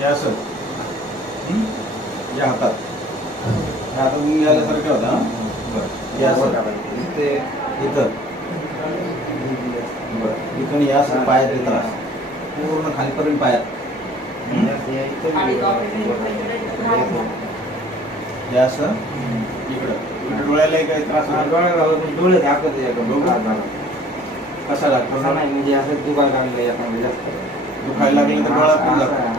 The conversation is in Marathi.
हे असं या हातात गुंग आल्यासारखं होता. हे असं ते इथं बरं इथून या असं पायात येत त्रास पूर्ण खालीपर्यंत पायात हे असं इकडं इकडे डोळ्याला काही त्रास डोळे दाखवत कसा लागतो नाही म्हणजे असं दुखायला लागलं जास्त दुखायला लागलं तर डोळा पण जातो.